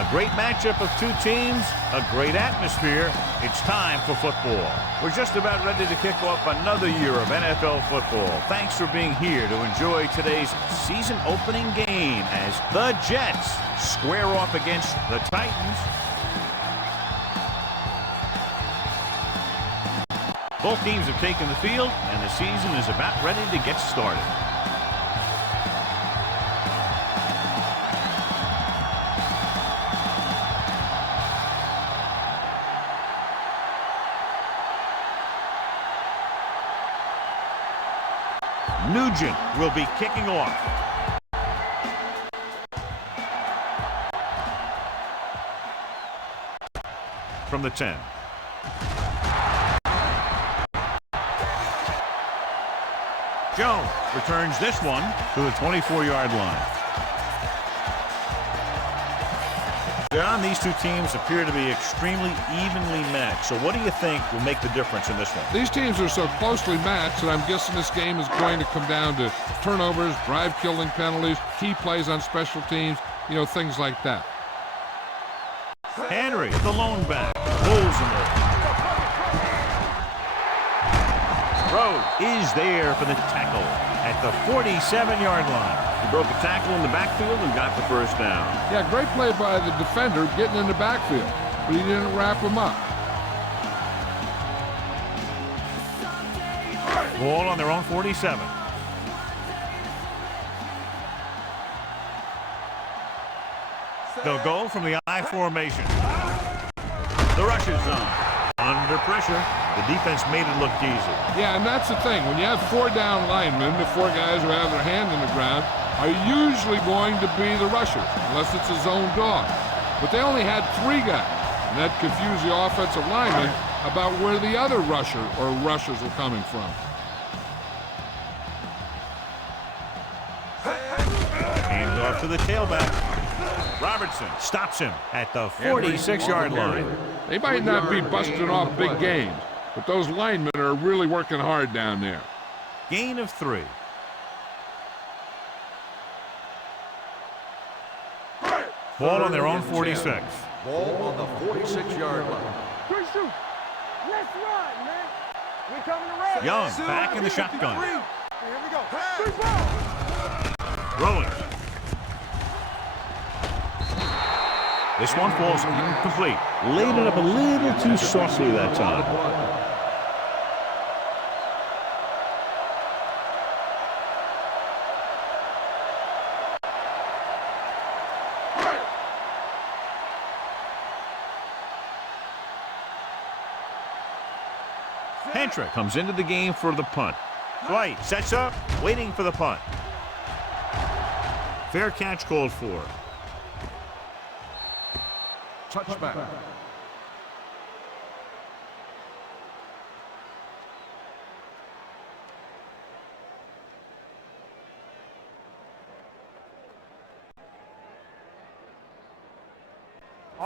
A great matchup of two teams, a great atmosphere. It's time for football. We're just about ready to kick off another year of NFL football. Thanks for being here to enjoy today's season opening game as the Jets square off against the Titans. Both teams have taken the field, and the season is about ready to get started. Nugent will be kicking off. From the 10. Jones returns this one to the 24-yard line. John, these two teams appear to be extremely evenly matched. So what do you think will make the difference in this one? These teams are so closely matched that I'm guessing this game is going to come down to turnovers, drive-killing penalties, key plays on special teams, things like that. Henry, the lone back, pulls him over. Rhodes is there for the tackle at the 47-yard line. He broke a tackle in the backfield and got the first down. Yeah, great play by the defender getting in the backfield, but he didn't wrap him up. Ball on their own 47. They'll go from the I formation. The rush is on. Under pressure, the defense made it look easy. Yeah, and that's the thing. When you have four down linemen, the four guys who have their hand in the ground are usually going to be the rushers, unless it's a zone dog. But they only had three guys, and that confused the offensive linemen about where the other rusher or rushers were coming from. Hands off to the tailback. Robertson stops him at the 46-yard line. They might not be busting off big games, but those linemen are really working hard down there. Gain of 3. Ball on their own 46. Ball on the 46-yard line. Let's run, man. We coming to run. Young back in the shotgun. Here we go. Rolling. This one falls incomplete. Laid it up a little too softly that time. Hentrick comes into the game for the punt. Dwight sets up, waiting for the punt. Fair catch called for. Touchback.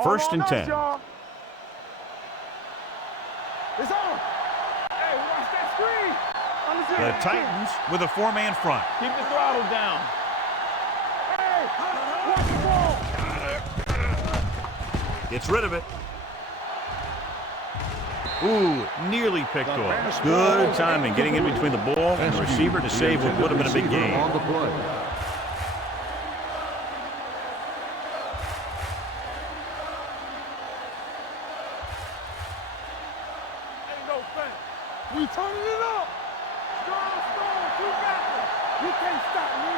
First and 10. It's on. Hey, watch that screen. The Titans with a four-man front. Keep the throttle down. Hey, watch the ball. Gets rid of it. Ooh, nearly picked off. Good timing, getting in between the ball and the receiver to save what would have been a big gain. We turning it up. Strong, you got this. You can't stop me.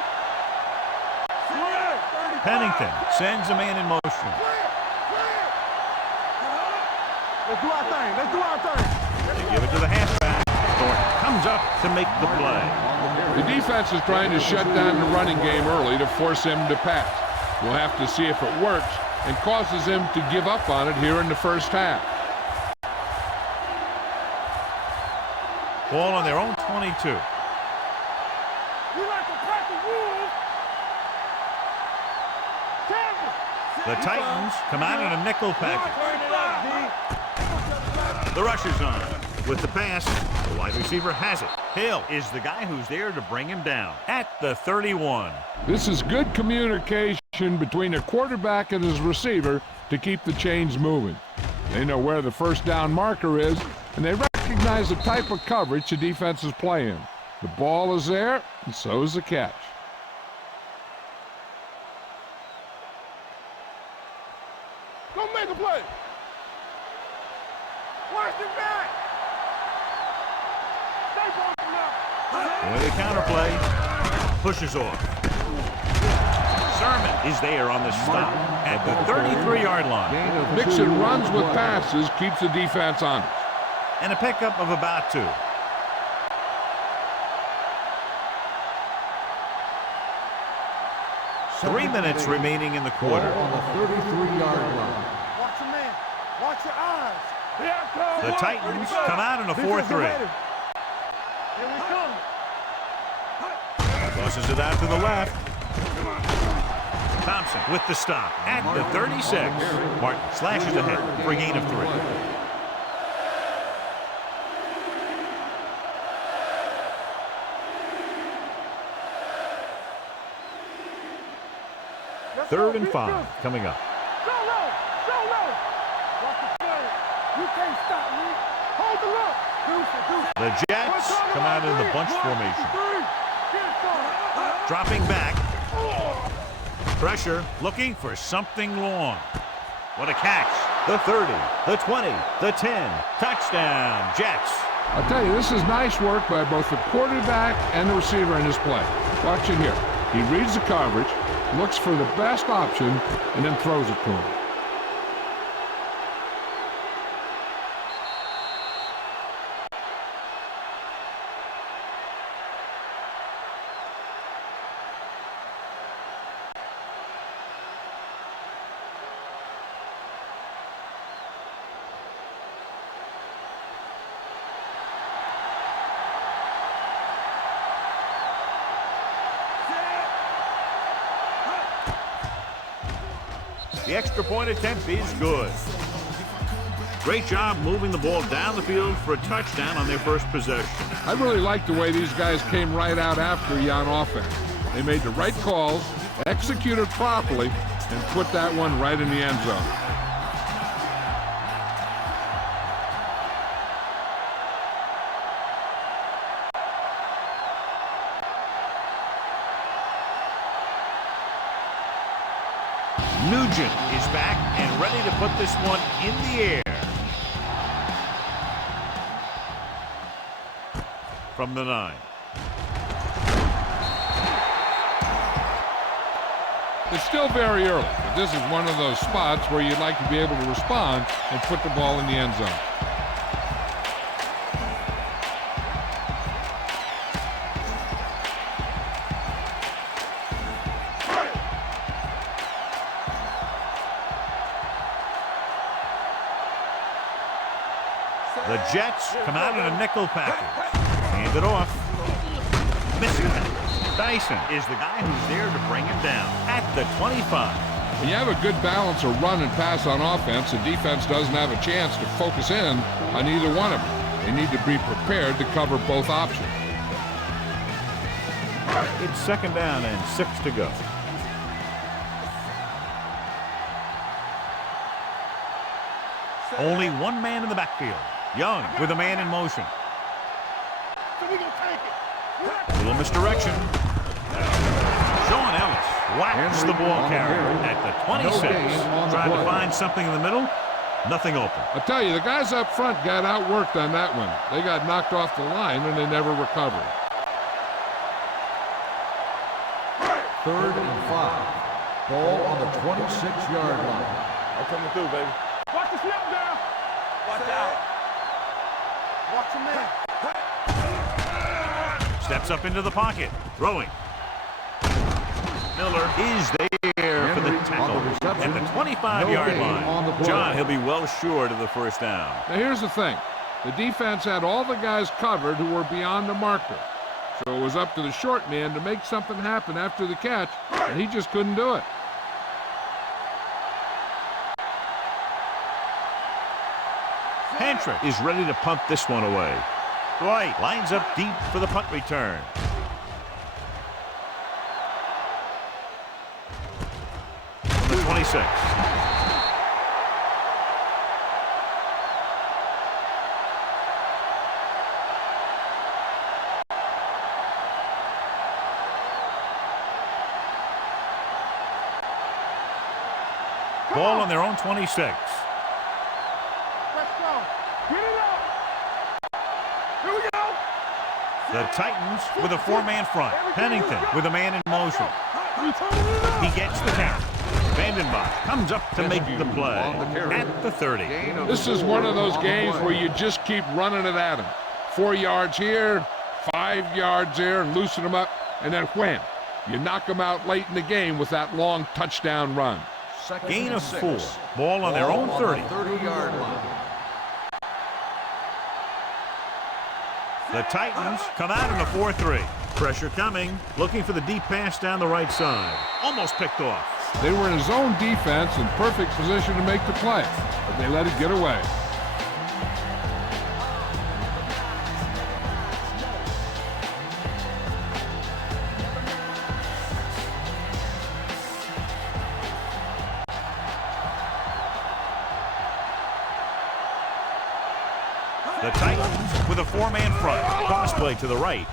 Pennington sends a man in motion. Let's do our thing. They give it to the halfback. Thornton comes up to make the play. The defense is trying to shut down the running game early to force him to pass. We'll have to see if it works and causes him to give up on it here in the first half. Ball on their own 22. We like to crack the rules. The Titans come out in a nickel package. The rush is on. With the pass, the wide receiver has it. Hill is the guy who's there to bring him down at the 31. This is good communication between a quarterback and his receiver to keep the chains moving. They know where the first down marker is, and they recognize the type of coverage the defense is playing. The ball is there, and so is the catch. Go make a play. Watch it back. Stay focused now. With a counterplay, pushes off. Sermon is there on the stop at the 33-yard line. Mixon runs with passes, keeps the defense honest. And a pickup of about 2. Three minutes remaining in the quarter. On the 33-yard line. Watch your man. Watch your eyes. Here it comes. The Titans come out in a 4-3. Here we come. Tosses it out to the left. Thompson with the stop at the 36. Martin slashes ahead for a gain of 3. Third and 5 coming up. Go low. Go low. Watch the play. You can't stop me. Hold the look. The Jets come out in the bunch formation. Dropping back. Pressure, looking for something long. What a catch. The 30, the 20, the 10. Touchdown, Jets. I'll tell you, this is nice work by both the quarterback and the receiver in his play. Watch it here. He reads the coverage, looks for the best option, and then throws it to him. The extra point attempt is good. Great job moving the ball down the field for a touchdown on their first possession. I really like the way these guys came right out after you on offense. They made the right calls, executed properly, and put that one right in the end zone. Nugent is back and ready to put this one in the air. From the 9. It's still very early, but this is one of those spots where you'd like to be able to respond and put the ball in the end zone. The Jets come out in a nickel package. Hand it off. Missing it. Dyson is the guy who's there to bring him down at the 25. When you have a good balance of run and pass on offense, the defense doesn't have a chance to focus in on either one of them. They need to be prepared to cover both options. It's second down and 6 to go. Only one man in the backfield. Young with a man in motion. A little misdirection. Sean Ellis whacks the ball carrier at the 26. Trying to find something in the middle. Nothing open. I tell you, the guys up front got outworked on that one. They got knocked off the line and they never recovered. Third and 5. Ball on the 26-yard line. I'm coming through, baby. Watch the snap down. Watch out. Watch your man. Steps up into the pocket. Throwing. Miller is there for the tackle at the 25-yard line. John, he'll be well short of the first down. Now here's the thing. The defense had all the guys covered who were beyond the marker. So it was up to the short man to make something happen after the catch, and he just couldn't do it. Hantrick is ready to punt this one away. Dwight lines up deep for the punt return. 26. Ball on their own 26. Let's go. Get it up. Here we go. The Titans with a four-man front. Pennington with a man in motion. He gets the count. Vandenbach comes up to make the play at the 30. This is one of those games where you just keep running it at them. 4 yards here, 5 yards there, and loosen them up, and then wham, you knock them out late in the game with that long touchdown run. Gain of 4. Ball on their own 30. 30-yard line. The Titans come out in a 4-3. Pressure coming, looking for the deep pass down the right side. Almost picked off. They were in zone defense in perfect position to make the play, but they let it get away. The Titans with a four-man front. Cross play to the right.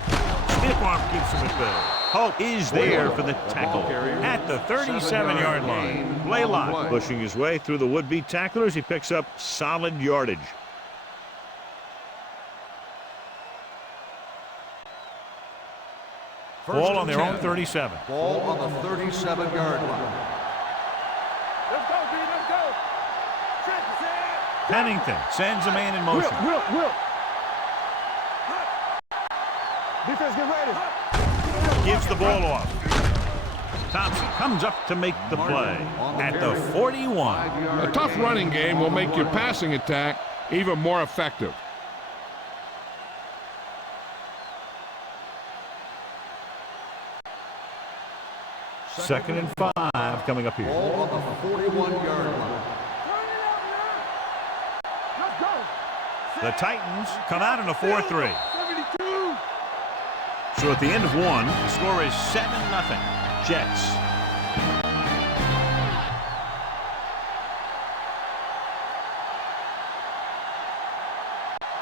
Stiff arm keeps him at bay. Hope is there for the tackle at the 37-yard line. Blaylock pushing his way through the would-be tacklers. He picks up solid yardage. Ball on their own 37. Ball on the 37-yard line. Let's go, B. Let's go. Pennington sends a man in motion. Will. Defense, get ready. Gives the ball off. Thompson comes up to make the play at the 41. A tough running game will make your passing attack even more effective. Second and 5 coming up here. Ball on the 41-yard line. Let's go. The Titans come out in a 4-3. 72. So at the end of one, the score is 7-0. Jets.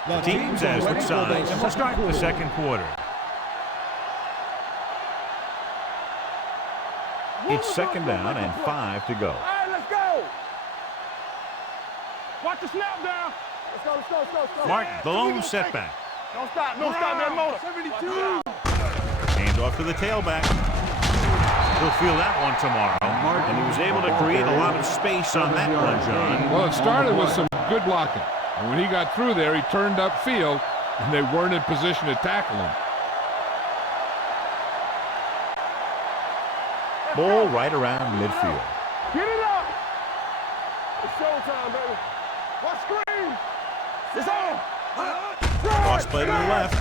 The teams as which sides, and we'll start the second quarter. It's second down and 5 to go. All right, let's go. Watch the snap down. Let's go. Martin, the lone setback. Don't stop that motor. 72. Hands off to the tailback. He'll feel that one tomorrow. And he was able to create a lot of space on that one, John. Well, it started with some good blocking. And when he got through there, he turned upfield, and they weren't in position to tackle him. Ball right around midfield. Get it up. It's showtime, baby. Watch screen. It's on. Cross play to the left.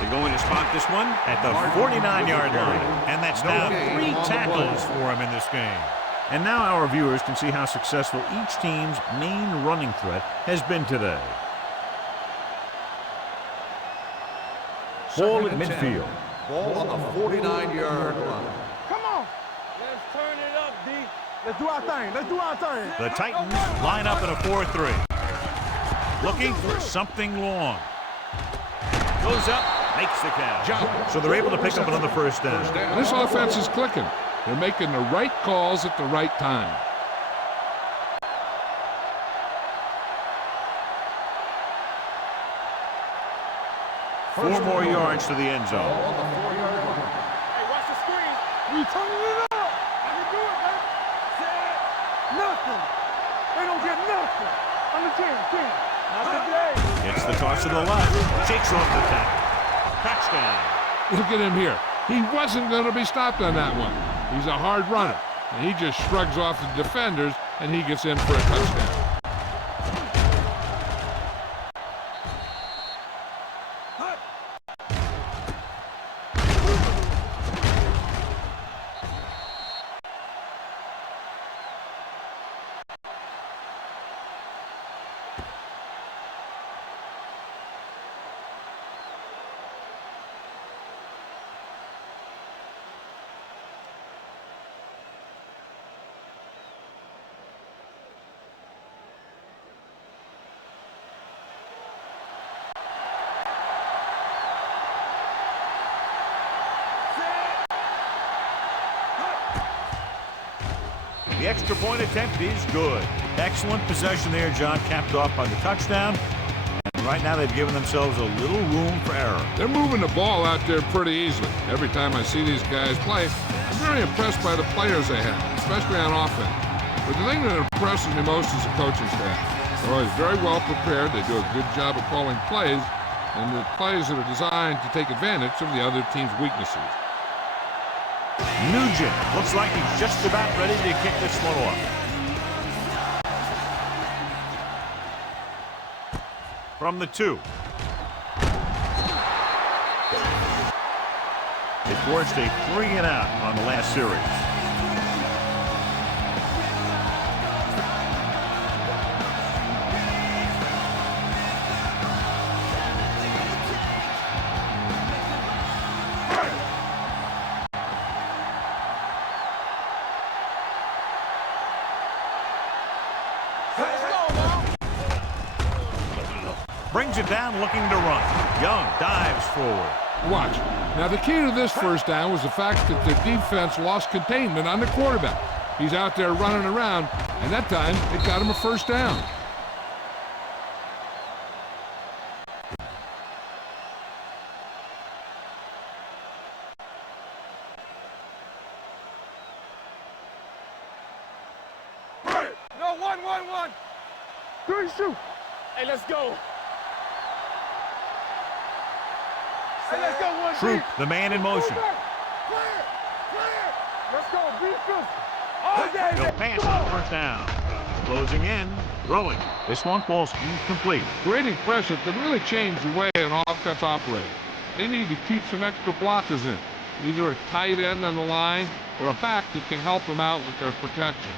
They're going to spot this one at the 49-yard line. And that's now 3 tackles for him in this game. And now our viewers can see how successful each team's main running threat has been today. Ball at midfield. Ball on the 49-yard line. Come on. Let's turn it up, D. Let's do our thing. The Titans line up in a 4-3. Looking for something long. Goes up, makes the catch. So they're able to pick up another first down. This offense is clicking. They're making the right calls at the right time. Four more yards to the end zone. Hey, watch the screen. We turning it up. I can do it, man. Nothing. They don't get nothing. On the 10. Not today. Gets the toss to the left. Shakes off the tackle. Touchdown. Look at him here. He wasn't going to be stopped on that one. He's a hard runner, and he just shrugs off the defenders, and he gets in for a touchdown. The extra point attempt is good. Excellent possession there, John, capped off by the touchdown. And right now they've given themselves a little room for error. They're moving the ball out there pretty easily. Every time I see these guys play, I'm very impressed by the players they have, especially on offense. But the thing that impresses me most is the coaching staff. They're always very well prepared. They do a good job of calling plays, and the plays that are designed to take advantage of the other team's weaknesses. Nugent looks like he's just about ready to kick this one off. From the 2. They forced a 3-and-out on the last series. Brings it down, looking to run. Young dives forward. Watch. Now, the key to this first down was the fact that the defense lost containment on the quarterback. He's out there running around, and that time it got him a first down. No, 1-1-1. 3 shoot. Hey, let's go. Hey, let's go, 1 Troop, the man in motion. Clear. Let's go, defense. All day, He'll pass on first down. Closing in, throwing. This one falls incomplete. Creating pressure can really change the way an offense operates. They need to keep some extra blockers in, either a tight end on the line or a back that can help them out with their protection.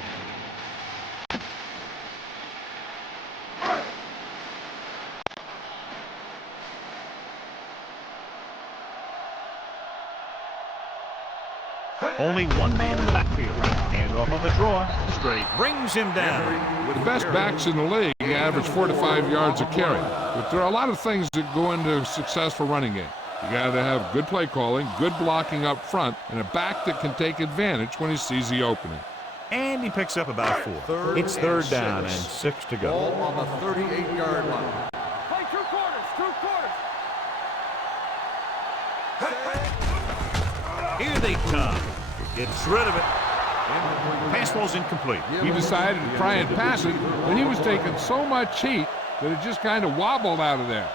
Only one man in the backfield. Hand off on the draw. Straight brings him down. The best backs in the league average 4 to 5 yards a carry. But there are a lot of things that go into a successful running game. You got to have good play calling, good blocking up front, and a back that can take advantage when he sees the opening. And he picks up about 4. It's third down and 6 to go. Ball on the 38-yard line. Play 2 quarters, 2 quarters. Here they come. Gets rid of it. Pass ball's incomplete. He decided to try and pass it, but he was taking so much heat that it just kind of wobbled out of there.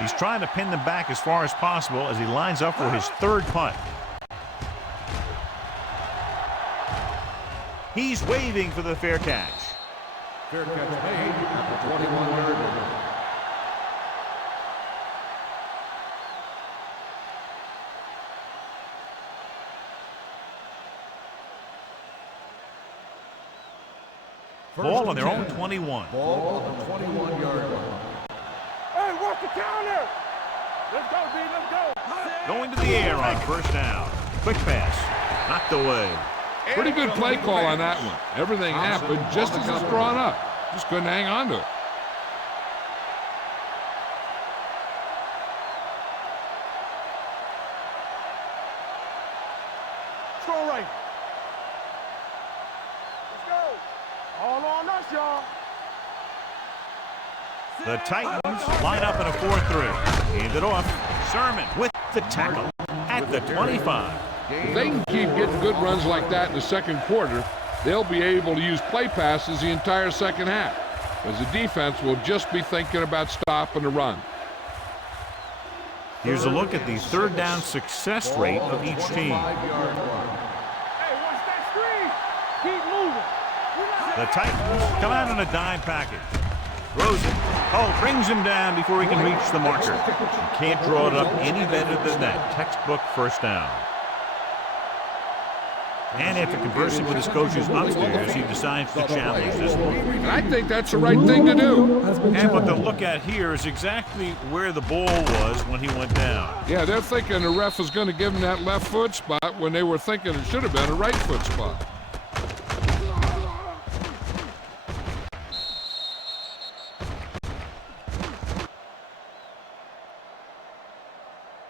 He's trying to pin them back as far as possible as he lines up for his third punt. He's waving for the fair catch. Fair catch made at the 21-yard line. Ball on their own 21. Ball on the 21-yard line. Hey, watch the counter. Let's go, D, let's go. Going to the air on first down. Quick pass. Knocked away. Pretty good play call on that one. Everything happened just as it's drawn up. Just couldn't hang on to it. Throw right. Let's go. All on us, y'all. The Titans line up in a 4-3. Hand it off. Sherman with the tackle at the 25. If they can keep getting good runs like that in the second quarter, they'll be able to use play passes the entire second half, as the defense will just be thinking about stopping the run. Here's a look at the third down success rate of each team. Hey, watch that screen. Keep moving. The Titans come out in a dime package. Throws it. Oh, brings him down before he can reach the marker. You can't draw it up any better than that. Textbook first down. And after conversing with his coaches upstairs, he decides to challenge this one. And I think that's the right thing to do. And what they'll look at here is exactly where the ball was when he went down. Yeah, they're thinking the ref is going to give him that left foot spot when they were thinking it should have been a right foot spot.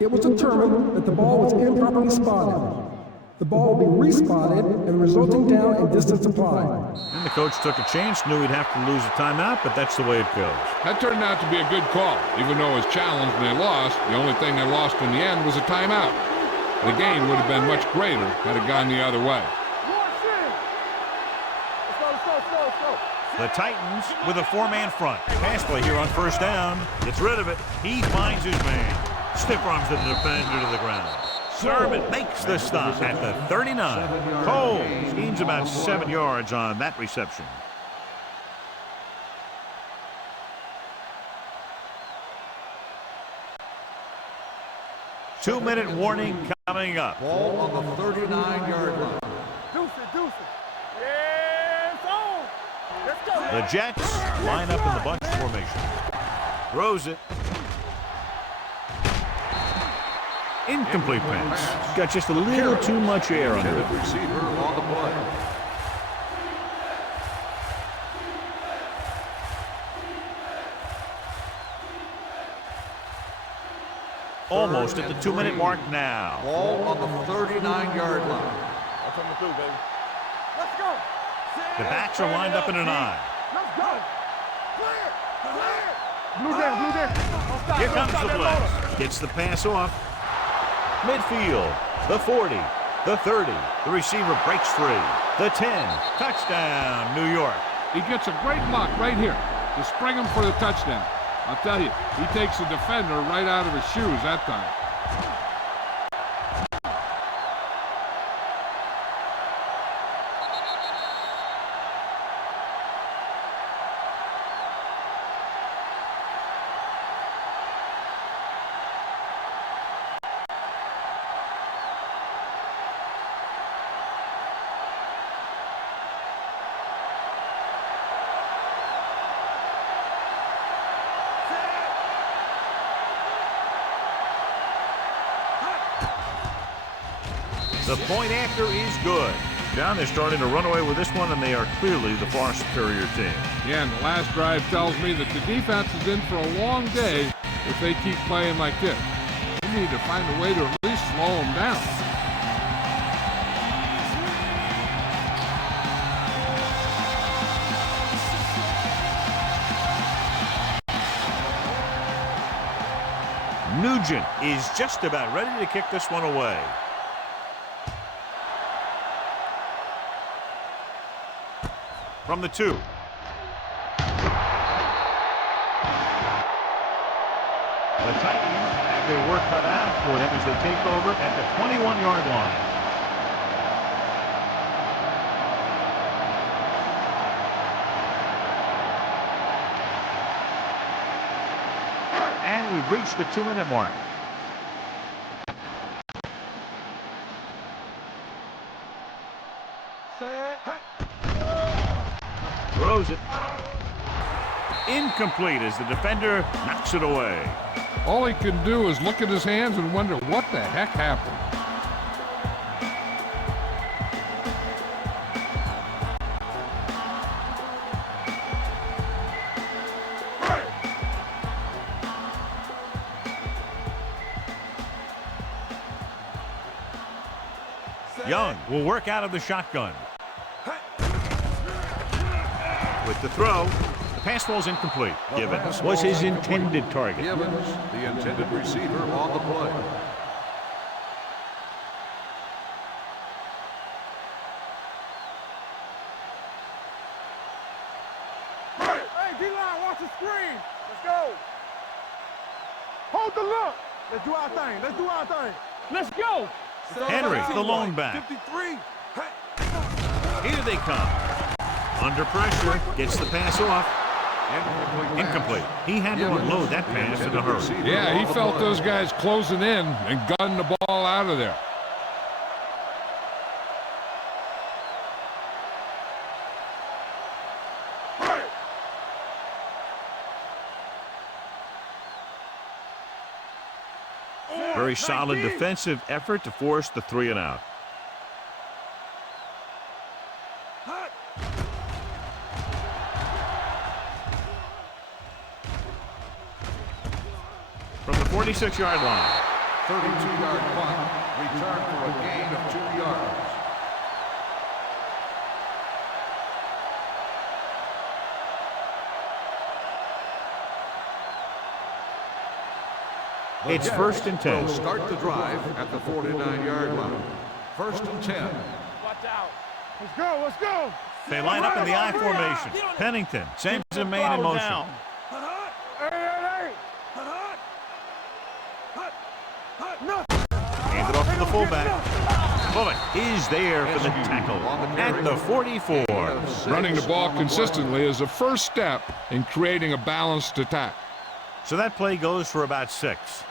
It was determined that the ball was improperly spotted. The ball will be respotted and the resulting down and distance applied. And the coach took a chance, knew he'd have to lose a timeout, but that's the way it goes. That turned out to be a good call. Even though it was challenged and they lost, the only thing they lost in the end was a timeout. The game would have been much greater had it gone the other way. The Titans with a four-man front. Pass play here on first down. Gets rid of it. He finds his man. Stiff arms the defender to the ground. Sermon makes the stop at the 39. Cole gains about 7 yards on that reception. Two-minute warning coming up. Ball on the 39-yard line. Deuce it. Yeah, it's on. Let's go. The Jets line up in the bunch formation. Throws it. Incomplete pass. Got just a little too much air under it. Receiver on the play. Almost at the 2-minute mark now. Ball on the 39-yard line. I'm coming through, baby. Let's go. The backs are lined up in an I. Let's go. Clear. Blue down. Don't stop. Here Don't comes stop the that blitz. motor. Gets the pass off. Midfield. The 40. The 30. The receiver breaks free. The 10. Touchdown, New York. He gets a great block right here to spring him for the touchdown. I'll tell you, he takes the defender right out of his shoes that time. The point after is good. Down, they're starting to run away with this one, and they are clearly the far superior team. Yeah, and the last drive tells me that the defense is in for a long day if they keep playing like this. They need to find a way to at least slow them down. Nugent is just about ready to kick this one away. From the 2. The Titans have their work cut out for them as they take over at the 21-yard line. And we've reached the 2-minute mark. Throws it. Incomplete as the defender knocks it away. All he can do is look at his hands and wonder what the heck happened. Young will work out of the shotgun. With the throw, the pass falls incomplete. Gibbons was his intended target. Gibbons, the intended receiver on the play. Hey, D-line, watch the screen. Let's go. Hold the look. Let's do our thing. Let's go. Henry, the lone back. 53. Here they come. Under pressure, gets the pass off. Incomplete. He had to unload that pass in a hurry. Yeah, he felt those guys closing in and gunned the ball out of there. Very solid defensive effort to force the 3 and out. From the 46-yard line, 32-yard punt, return for a gain of 2 yards. It's 1st and 10. Will start the drive at the 49-yard line. 1st and 10. Watch out. Let's go, let's go. They line up in the I formation. Pennington sends a man in motion. Hand it off to the fullback. Bullock is there for the tackle at the 44. Running the ball consistently is the first step in creating a balanced attack. So that play goes for about 6.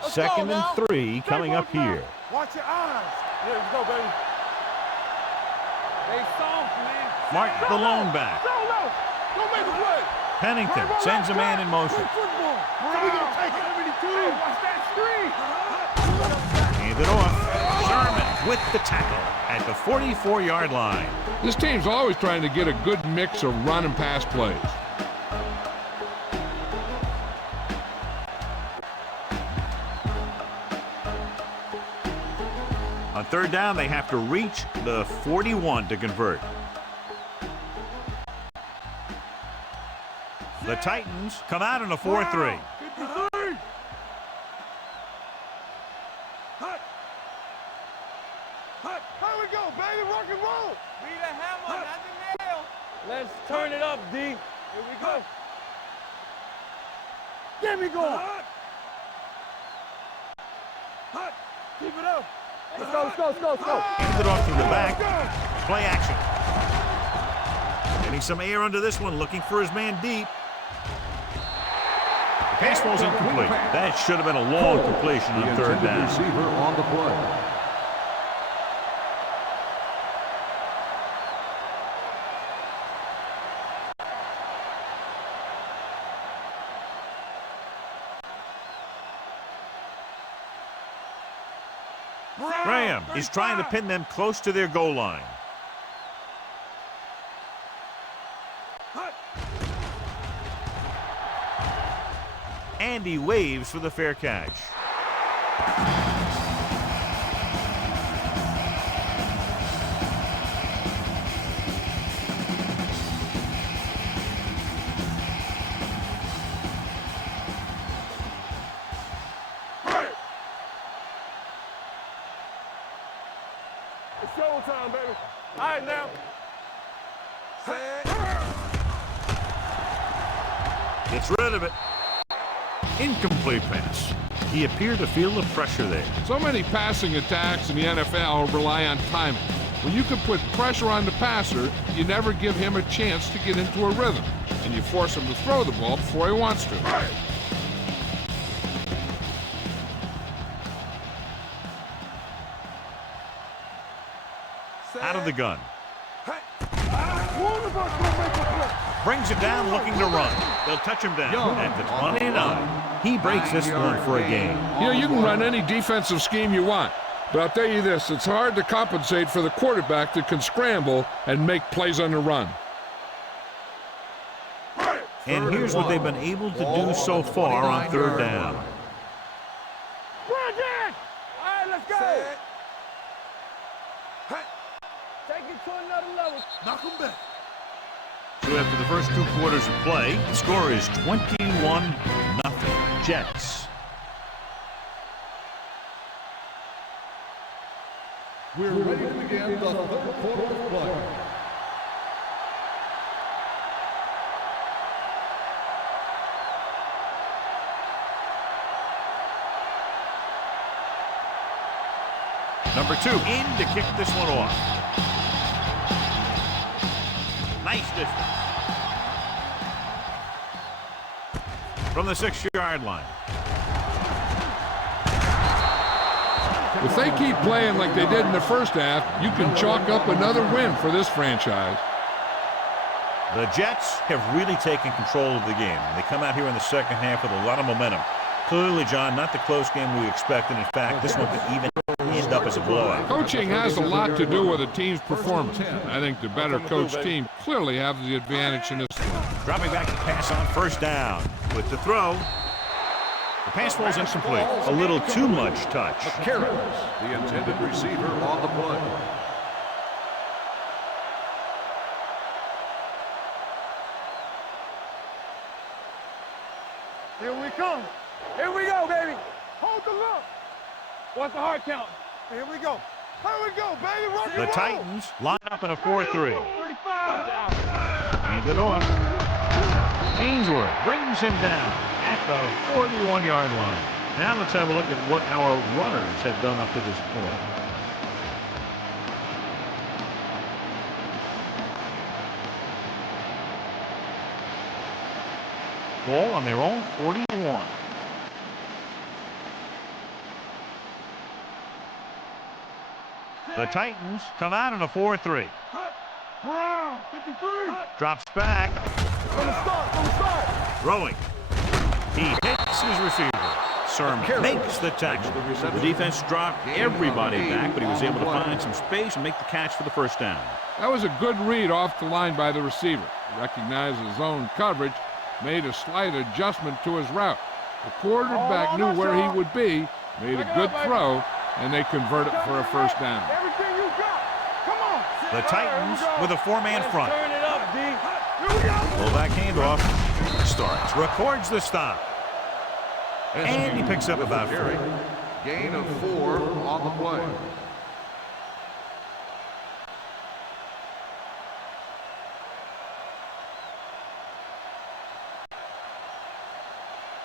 2nd and 3 coming up here. Watch your eyes. Yeah, let's go, baby. They soft, man. Mark the lone back. Don't make a play. Pennington sends a man in motion. Football. So we gonna take it. 72. Hey, watch that screen. Hand it off. Sherman with the tackle at the 44-yard line. This team's always trying to get a good mix of run and pass plays. On 3rd down, they have to reach the 41 to convert. The Titans come out in a 4-3. Here we go, baby. Rock and roll. Be the hammer, not the nail. Let's turn it up, D. Here we go. Get me going. Keep it up. Let's go, let's go, let's go, let's go. Hands it off to the back. Play action. Getting some air under this one, looking for his man deep. The pass ball's incomplete. That should have been a long completion on 3rd down. Receiver on the play. Graham is trying to pin them close to their goal line. And he waves for the fair catch. It's showtime, baby. All right, now. Gets rid of it. Incomplete pass. He appeared to feel the pressure there. So many passing attacks in the NFL rely on timing. When you can put pressure on the passer, you never give him a chance to get into a rhythm, and you force him to throw the ball before he wants to. Out of the gun. Brings it down looking to run. They'll touch him down at the 29. He breaks this one for a gain. You know, you can run any defensive scheme you want, but I'll tell you this, it's hard to compensate for the quarterback that can scramble and make plays on the run. And here's what they've been able to do so far on 3rd down. All right, let's go. Take it to another level. Knock him back. So after the first 2 quarters of play, the score is 21-0 Jets. We're ready to begin the 3rd quarter of play. Number 2 in to kick this one off. Nice distance. From the 6-yard line. If they keep playing like they did in the first half, you can chalk up another win for this franchise. The Jets have really taken control of the game. They come out here in the second half with a lot of momentum. Clearly, John, not the close game we expected. In fact, this one could even end up as a blowout. Coaching has a lot to do with a team's performance. I think the better coached team clearly have the advantage in this one. Dropping back to pass on first down. With the throw. The pass falls incomplete. A little too much touch. Karras, the intended receiver on the play. Here we come. Here we go, baby. Hold the look. What's the hard count? Here we go. Here we go, baby. Rock and The roll. Titans line up in a 4-3. 35. Hands it off. Ainsworth brings him down at the 41-yard line. Now let's have a look at what our runners have done up to this point. Ball on their own 41. The Titans come out in a 4-3. Brown, 53. Drops back. From the start. Throwing. He hits his receiver. Sermon makes the tackle. The defense dropped everybody back, but he was able to find some space and make the catch for the first down. That was a good read off the line by the receiver. He recognized his own coverage, made a slight adjustment to his route. The quarterback knew where he would be, made a good throw, and they converted for a first down. Everything you got. Come on. The Titans with a four-man front. Turn it up, D. Here we go. Fullback handoff. Starts. Records the stop. And he picks up about 3. Gain of 4 on the play.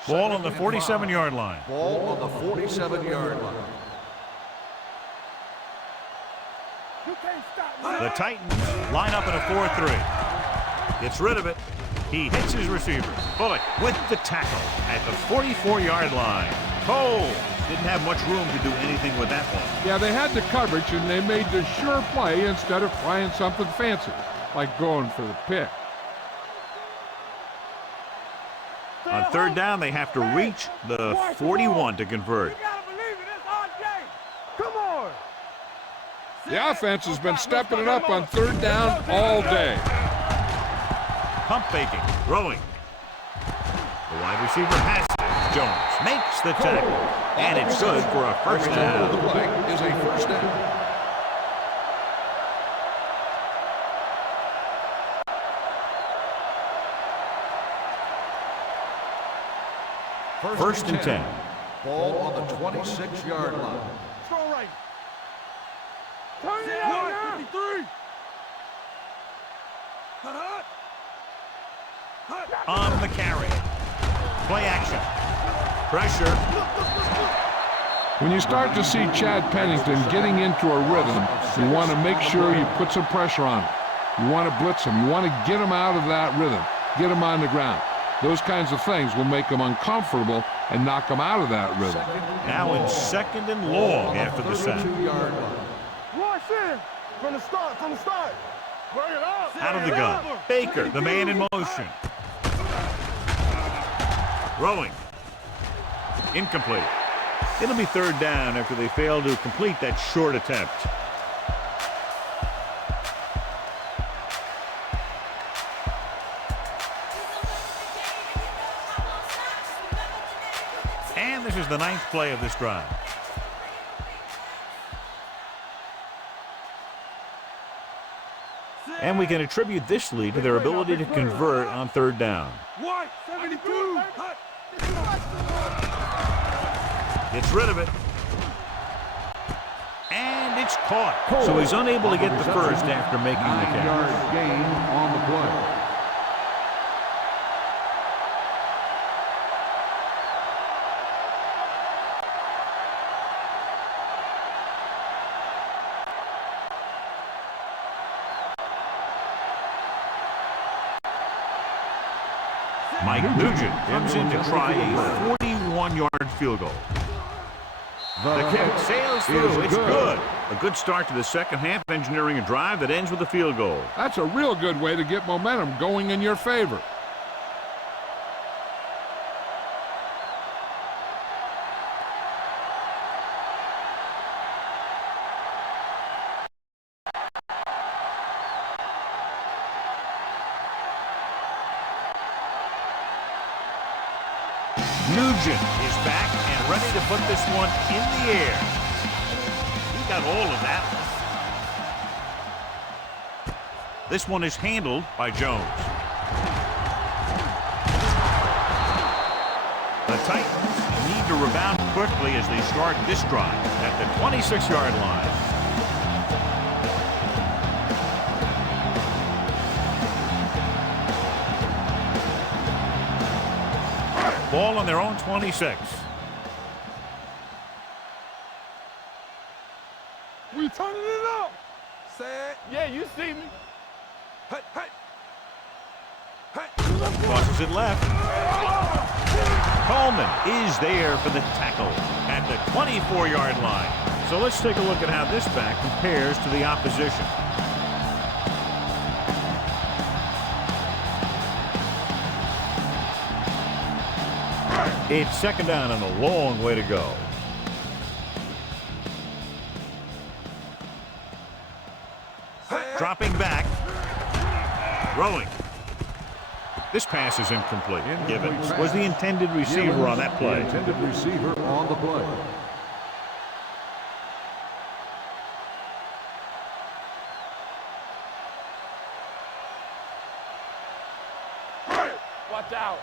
Ball on the 47-yard line. Ball on the 47-yard line. You can't stop me. The Titans line up in a 4-3. Gets rid of it. He hits his receiver. Bullock with the tackle at the 44-yard line. Cole didn't have much room to do anything with that one. Yeah, they had the coverage, and they made the sure play instead of trying something fancy, like going for the pick. On third down, they have to reach the 41 to convert. You gotta believe it. It's RJ. Come on. The offense has been stepping it up on third down all day. Pump faking, throwing. The wide receiver has it. Jones makes the tackle, and it's good for a first down. The play is a first down. First and 10. Ball on the 26-yard line. Throw right. Turn it up now. 53. On the carry. Play action. Pressure. When you start to see Chad Pennington getting into a rhythm, you want to make sure you put some pressure on him. You want to blitz him. You want to get him out of that rhythm, get him on the ground. Those kinds of things will make him uncomfortable and knock him out of that rhythm. Now in second and long after the sack. 32-yard line. Rush in. From the start. Bring it up. Out of the gun. Baker, the man in motion. Throwing. Incomplete. It'll be third down after they fail to complete that short attempt. And this is the 9th play of this drive. And we can attribute this lead to their ability to convert on third down. 72. Gets rid of it. And it's caught. So he's unable to get the first after making the catch. 9-yard gain on the play. Mike Nugent comes in to try a 41-yard field goal. The kick sails through. It's good. A good start to the second half, engineering a drive that ends with a field goal. That's a real good way to get momentum going in your favor. Nugent is back and ready to put this one in the air. He got all of that. This one is handled by Jones. The Titans need to rebound quickly as they start this drive at the 26-yard line. Ball on their own 26. We turning it up. Say, yeah, you see me. Hey, hey. Hey. Crosses it left. Coleman is there for the tackle at the 24-yard line. So let's take a look at how this back compares to the opposition. It's second down and a long way to go. Dropping back. Throwing. This pass is incomplete. Gibbons was the intended receiver on that play. Intended receiver on the play. Watch out.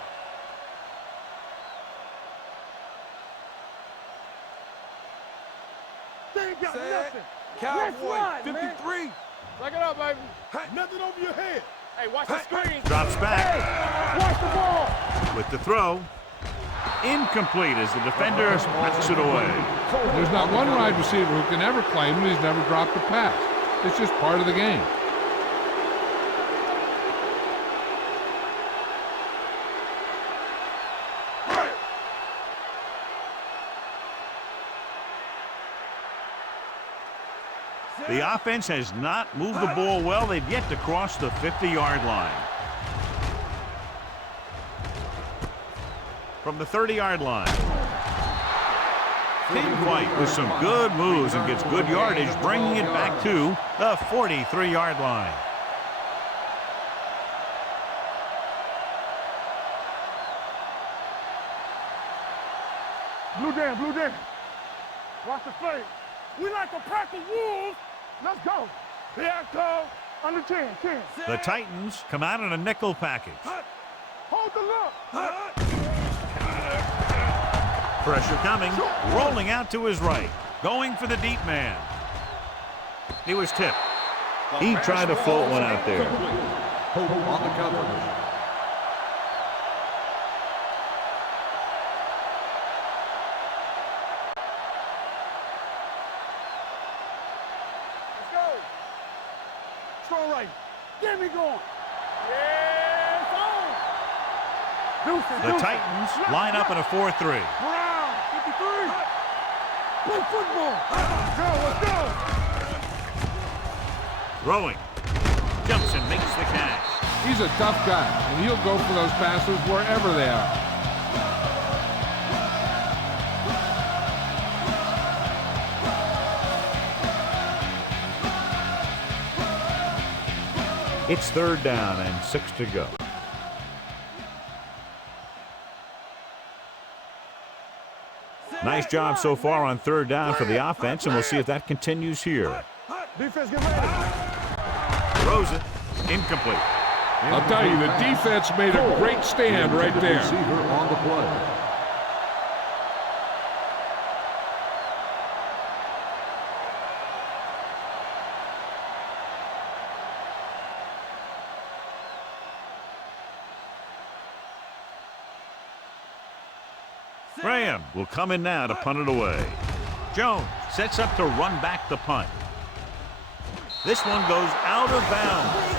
They ain't got nothing. Cowboy, 53. Back it up, baby. Hey, nothing over your head. Hey, watch the screen. Drops back. Hey, watch the ball. With the throw. Incomplete as the defender knocks it away. There's not one wide receiver who can ever claim that he's never dropped a pass. It's just part of the game. The offense has not moved the ball well. They've yet to cross the 50-yard line. From the 30-yard line. King White with some good moves and gets good yardage, bringing it back to the 43-yard line. Blue down, blue down. Watch the fade. We like a pack of wolves. Let's go. Here I go. Under 10, 10. The Titans come out in a nickel package. Hold the look. Pressure coming. Rolling out to his right. Going for the deep man. He was tipped. He tried to float one out there. Hope on the coverage. Get me going. Yes, on. The Titans line up in a 4-3. Brown, 53. Play football. Let's go. Throwing. Jumps and makes the catch. He's a tough guy, and he'll go for those passes wherever they are. It's third down and 6 to go. Nice job so far on third down for the offense, and we'll see if that continues here. Defense, get ready. Throws it. Incomplete. I'll tell you, the defense made a great stand right there. Receiver on the play. Graham will come in now to punt it away. Jones sets up to run back the punt. This one goes out of bounds.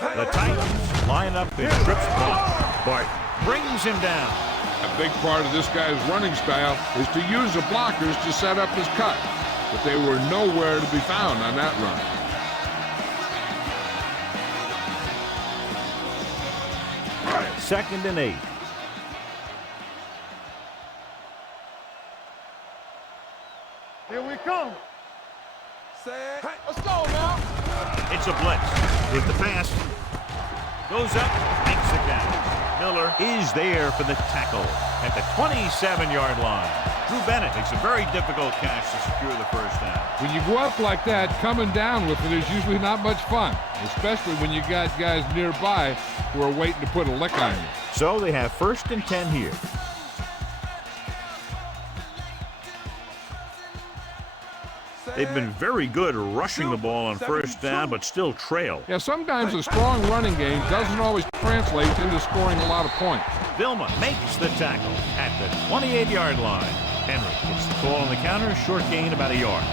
The Titans line up in trips punch. Bart brings him down. A big part of this guy's running style is to use the blockers to set up his cut, but they were nowhere to be found on that run. 2nd and 8. Here we come. Set. Let's go now. It's a blitz with the pass. Goes up, makes the catch. Miller is there for the tackle at the 27-yard line. Drew Bennett makes a very difficult catch to secure the first down. When you go up like that, coming down with it is usually not much fun, especially when you got guys nearby who are waiting to put a lick on you. So they have 1st and 10 here. They've been very good rushing the ball on first down, but still trail. Yeah, sometimes a strong running game doesn't always translate into scoring a lot of points. Vilma makes the tackle at the 28-yard line. Henry gets the call on the counter, short gain about a yard.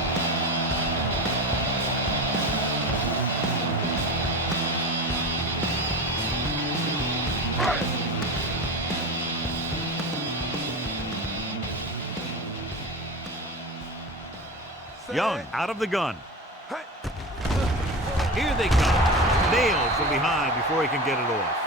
Young out of the gun. Here they come. Nailed from behind before he can get it off.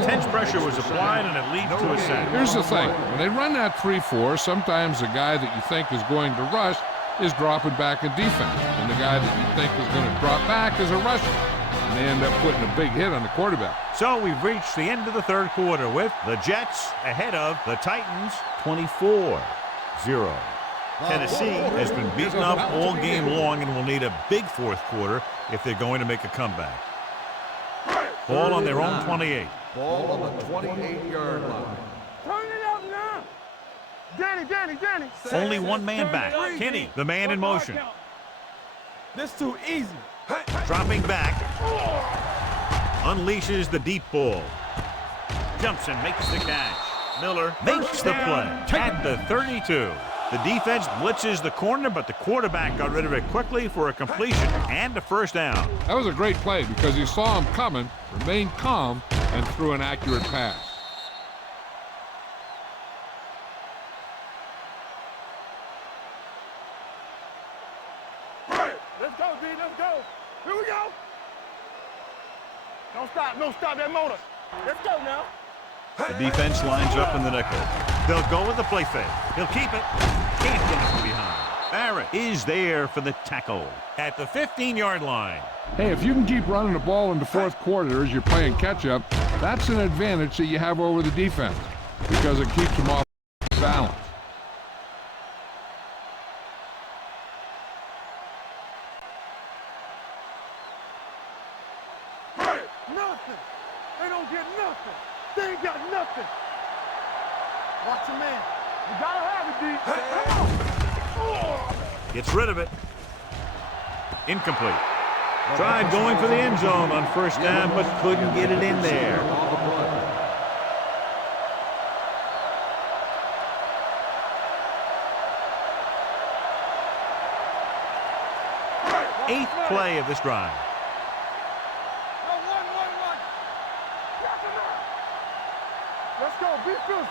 Intense pressure was applied and it leads to a sack. Here's the thing. When they run that 3-4, sometimes the guy that you think is going to rush is dropping back in defense. And the guy that you think is going to drop back is a rusher. And they end up putting a big hit on the quarterback. So we've reached the end of the 3rd quarter with the Jets ahead of the Titans 24-0. Tennessee has been beaten up all game long and will need a big 4th quarter if they're going to make a comeback. Ball on their own 28. Ball on the 28-yard line. Turn it out now. Danny. Only one man back. Kenny, the man in motion. This too easy. Dropping back. Unleashes the deep ball. Jumps and makes the catch. Miller makes the play at the 32. The defense blitzes the corner, but the quarterback got rid of it quickly for a completion and a first down. That was a great play because he saw him coming, remained calm, and threw an accurate pass. Let's go, D. Let's go. Here we go. Don't stop that motor. Let's go now. The defense lines up in the nickel. They'll go with the play fake. He'll keep it. Can't get it from behind. Barrett is there for the tackle at the 15-yard line. Hey, if you can keep running the ball in the 4th quarter as you're playing catch-up, that's an advantage that you have over the defense because it keeps them off balance. Nothing. They don't get nothing. They ain't got nothing. Watch your man. You gotta have it, D. Gets rid of it. Incomplete. Tried going for the end zone on first down, but couldn't get it in there. Eighth play of this drive. Let's go, be physical.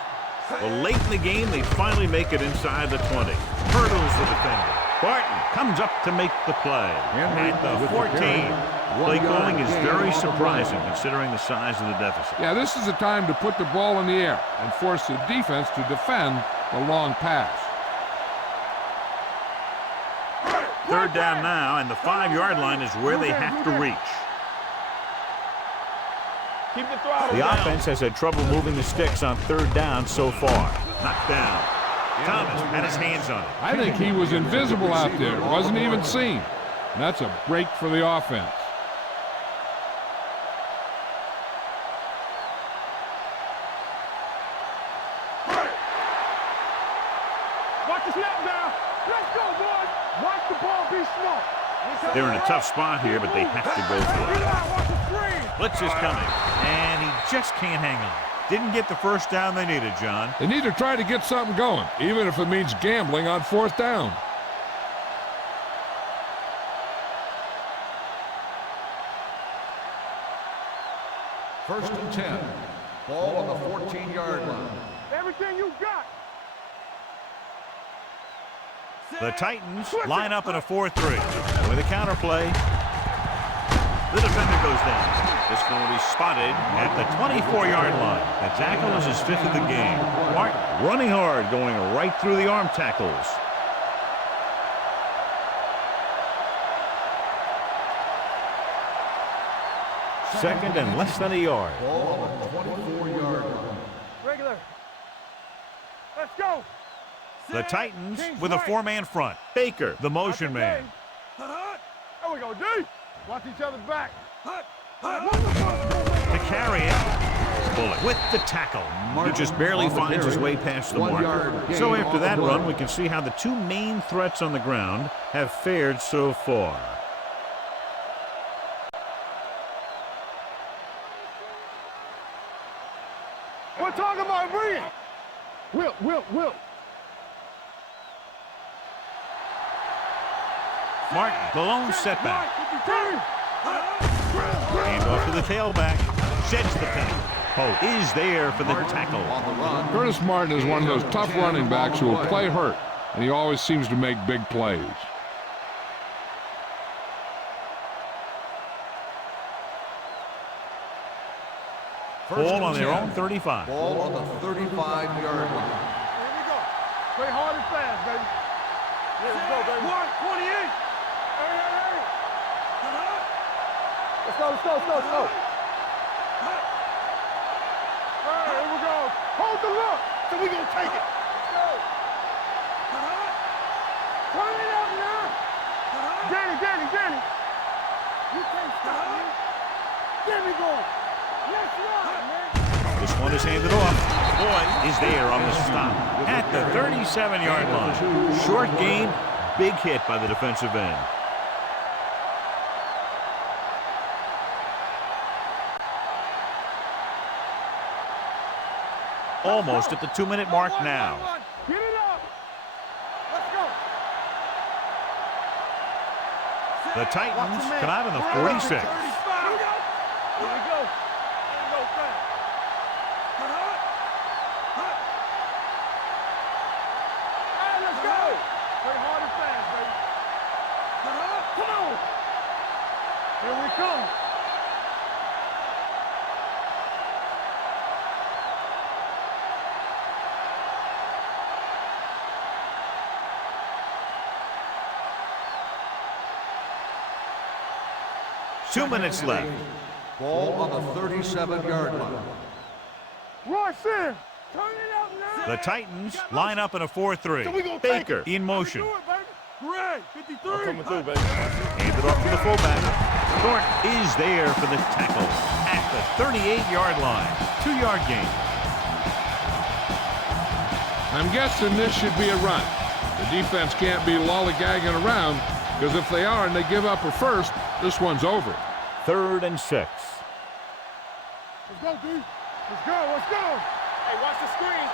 Well, late in the game, they finally make it inside the 20. Hurdles the defender. Barton comes up to make the play at the 14. Play calling is very surprising considering the size of the deficit. Yeah, this is the time to put the ball in the air and force the defense to defend the long pass. 3rd down now, and the 5-yard line is where they have to reach. Keep the throttle The down. offense has had trouble moving the sticks on 3rd down so far. Knocked down. Thomas had his hands on it. I think he was invisible out there, wasn't even seen. And that's a break for the offense. Watch the snap down. Let's go, boys. Watch the ball be smart. They're in a tough spot here, but they have to go for it. Watch the screen. Blitz is coming, and he just can't hang on. Didn't get the first down they needed, John. They need to try to get something going, even if it means gambling on 4th down. First and 10. Ball on the 14-yard line. Everything you got. The Titans line up in a 4-3. With a counter play, the defender goes down. This one will be spotted at the 24-yard line. The tackle is his 5th of the game. Mark running hard, going right through the arm tackles. Second and less than a yard. Ball on the 24-yard line. Regular. Let's go. The Titans with a 4-man front. Baker, the motion man. There we go, D. Watch each other's back. To carry it. Bullock with the tackle. He just barely finds his way past the marker. So after that run, we can see how the two main threats on the ground have fared so far. We're talking about bringing. Will. Mark, the lone setback. Hand off to the tailback. Sheds the penalty. Pope is there for the tackle. Curtis Martin is one of those tough running backs who will play hurt, and he always seems to make big plays. Ball on their own 35. Ball on the 35-yard line. Here we go. Play hard and fast, baby. Let's go, baby. 128. Hey. Let's go. All right, here we go. Hold the look. So we gonna take it. Let's go. Turn it up now. Danny. You can't stop me. Get me going. Let's ride, man. This one is handed off. Boyd is there on the stop at the 37-yard line. Short game, big hit by the defensive end. Almost at the 2-minute mark now. Get it up. Let's go. The Titans come out in the 46. Here we go. Let's go. Play hard and fast, baby. Come on. Here we come. Two minutes left. Ball on the 37-yard line. Rush in. Turn it up now. The Titans line up in a 4-3. So we gonna take Baker it. in motion. Do it, baby. Great. 53. Coming through, baby. Handed off to the fullback. Thornton is there for the tackle at the 38-yard line. 2-yard gain. I'm guessing this should be a run. The defense can't be lollygagging around, because if they are and they give up a first, this one's over. 3rd and 6. Let's go, D. Let's go. Hey, watch the screen.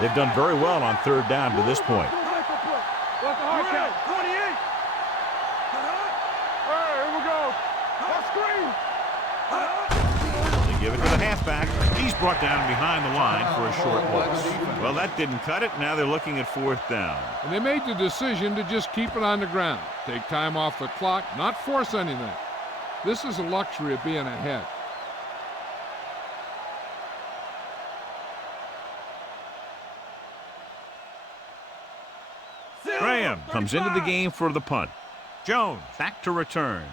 They've done very well on 3rd down to this point. What's the hard count? 28. All right, here we go. Watch screen. They give it to the halfback. He's brought down behind the line for a short loss. Well, that didn't cut it. Now they're looking at 4th down. And they made the decision to just keep it on the ground. Take time off the clock, not force anything. This is a luxury of being ahead. Graham comes into the game for the punt. Jones back to return.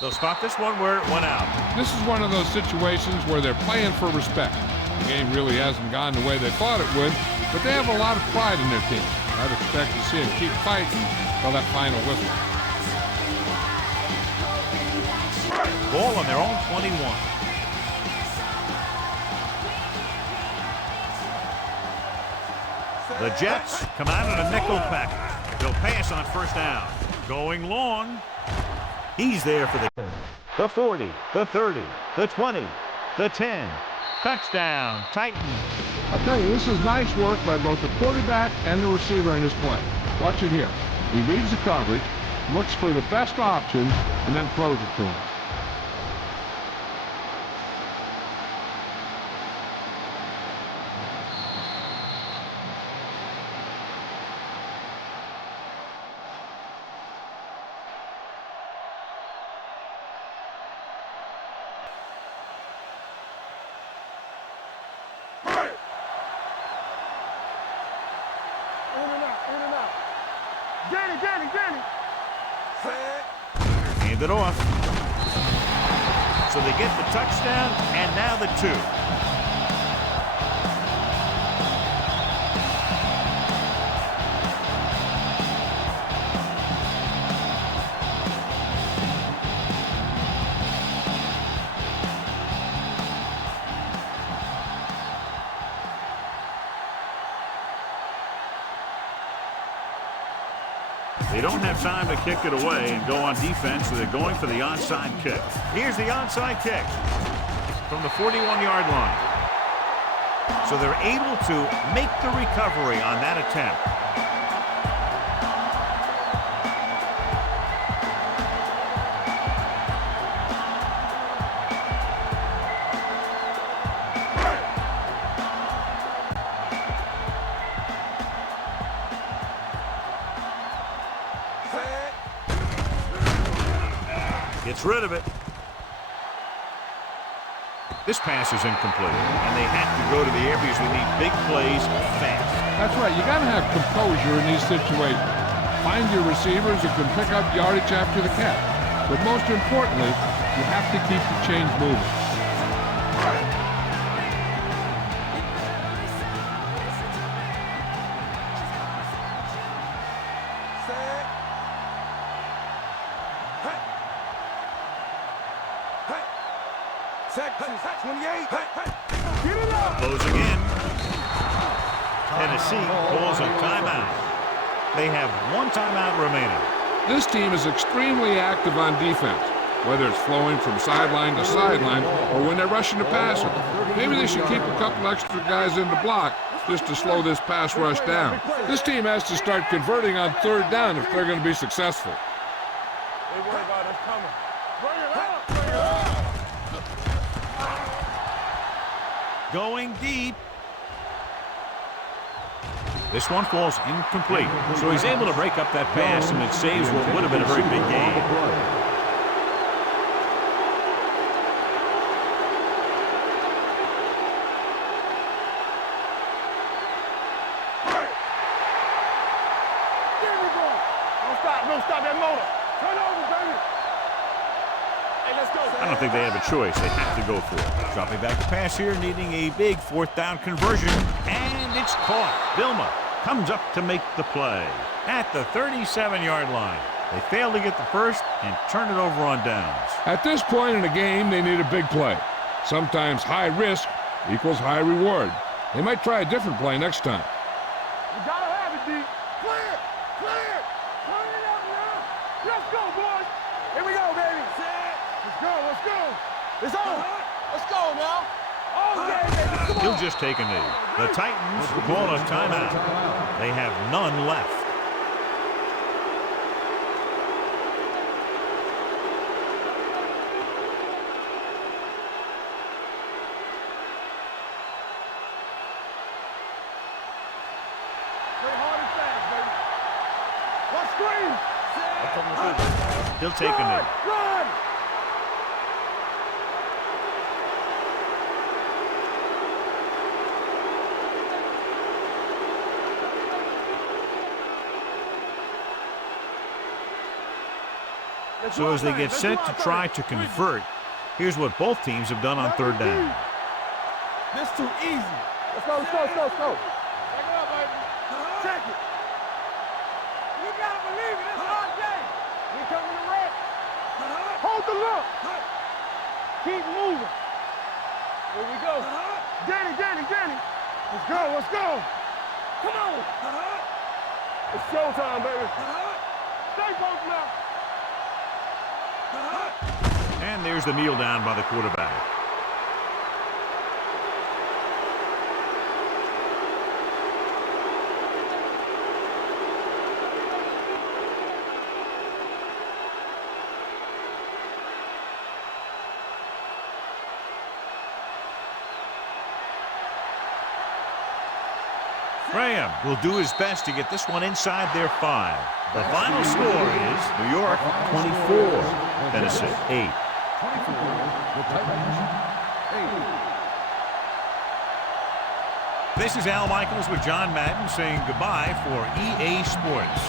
They'll spot this one where it went out. This is one of those situations where they're playing for respect. The game really hasn't gone the way they thought it would, but they have a lot of pride in their team. I'd expect to see them keep fighting till that final whistle. Ball on their own 21. The Jets come out in a nickel package. They'll pass on 1st down. Going long. He's there for the 40, the 30, the 20, the 10. Touchdown, Titans. I'll tell you, this is nice work by both the quarterback and the receiver in this play. Watch it here. He reads the coverage, looks for the best option, and then throws it to him. hand it off. So they get the touchdown, and now the 2. They don't have time to kick it away and go on defense, so they're going for the onside kick. Here's the onside kick from the 41-yard line. So they're able to make the recovery on that attempt. Gets rid of it. This pass is incomplete, and they have to go to the air because we need big plays fast. That's right. You got to have composure in these situations. Find your receivers who can pick up yardage after the catch. But most importantly, you have to keep the chains moving. Closing in. Tennessee calls a timeout. They have one timeout remaining. This team is extremely active on defense, whether it's flowing from sideline to sideline or when they're rushing the passer. Maybe they should keep a couple extra guys in the block just to slow this pass rush down. This team has to start converting on 3rd down if they're going to be successful. They worry about us coming. Bring it up! Bring it up! Going deep. This one falls incomplete. So he's able to break up that pass, and it saves what would have been a very big gain. Don't stop that motor. Turn over, baby. Hey, let's go. I don't think they have a choice. They have to go for it. Dropping back to pass here, needing a big 4th down conversion. And it's caught. Vilma comes up to make the play at the 37-yard line. They fail to get the first and turn it over on downs. At this point in the game, they need a big play. Sometimes high risk equals high reward. They might try a different play next time. You gotta have it, D. Clear! Clear! Turn it up now! Let's go, boys! Here we go, baby! Let's go, let's go! It's on! Let's go now! All day, baby! Come on! He'll just take a knee. The Titans call a timeout. They have none left. He'll take a knee. Run! So as they get set to try to convert, here's what both teams have done on 3rd down. This too easy. Let's go, let's go, let's go, let's go. Check it out, baby. Check it. You gotta believe it. It's our day. We coming to wreck. Hold the look. Keep moving. Here we go. Danny, Danny, Danny. Let's go, let's go. Come on. It's showtime, baby. Stay focused now. And there's the kneel down by the quarterback. Graham will do his best to get this one inside their 5. The final score is New York 24, Tennessee 8. This is Al Michaels with John Madden saying goodbye for EA Sports.